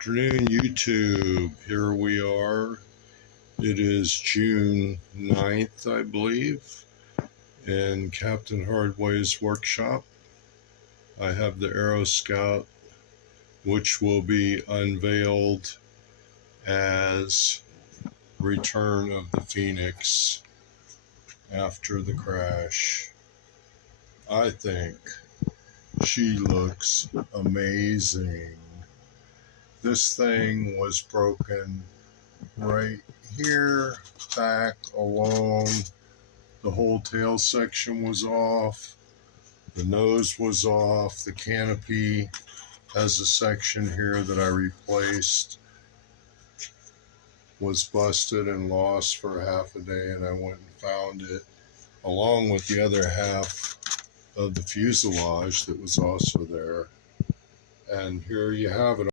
afternoon, YouTube. Here we are. It is June 9th, I believe, in Captain Hardway's workshop. I have the Aeroscout, which will be unveiled as Return of the Phoenix after the crash. I think she looks amazing. This thing was broken right here, back along. The whole tail section was off. The nose was off. The canopy has a section here that I replaced. Was busted and lost for half a day, and I went and found it along with the other half of the fuselage that was also there. And here you have it